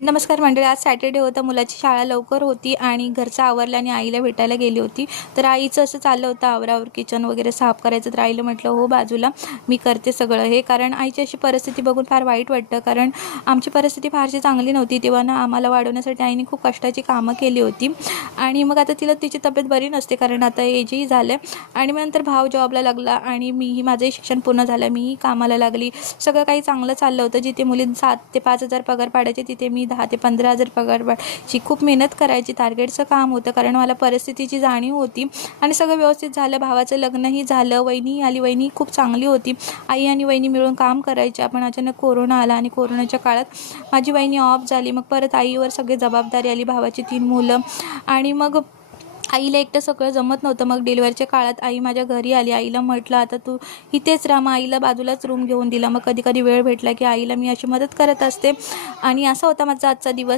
नमस्कार मंडळी, आज सॅटर्डे होता. मुलाची शाळा लवकर होती आणि घरचं आवरलं आणि आईला भेटायला गेली होती. तर आईचं असं चाललं होतं आवरावर किचन वगैरे साफ करायचं. तर आईला म्हटलं हो बाजूला, मी करते सगळं हे. कारण आईची अशी परिस्थिती बघून फार वाईट वाटतं. कारण आमची परिस्थिती फारशी चांगली नव्हती तेव्हा ना. आम्हाला वाढवण्यासाठी आईने खूप कष्टाची कामं केली होती. आणि मग आता तिला तिची तब्येत बरी नसते, कारण आता एजही झालं आणि मग नंतर भाव जॉबला लागला आणि मीही माझंही शिक्षण पूर्ण झालं, मीही कामाला लागली. सगळं काही चांगलं चाललं होतं. जिथे मुली 7 ते 5 हजार पगार पाडायचे, तिथे मी 10 ते 15 हजार पगार पाडायची. खूप मेहनत करायची, टार्गेटचं काम होतं, कारण मला परिस्थितीची जाणीव होती. आणि सगळं व्यवस्थित झालं. भावाचं लग्नही झालं, वहिनी आली. वहिनी खूप चांगली होती. आई आणि वहिनी मिळून काम करायच्या. पण अचानक कोरोना आला आणि कोरोनाच्या काळात माझी वहिनी ऑफ झाली. मग परत आईवर सगळी जबाबदारी आली. भावाची 3 मुलं आणि मग आईला एकटं सगळं जमत नव्हतं. मग डिलिव्हरीच्या काळात आई माझ्या घरी आली. आईला म्हटलं आता तू इथेच राहा. मग आईला बाजूलाच रूम घेऊन दिला. मग कधी कधी वेळ भेटला की आईला मी अशी मदत करत असते. आणि असा होता माझा आजचा दिवस.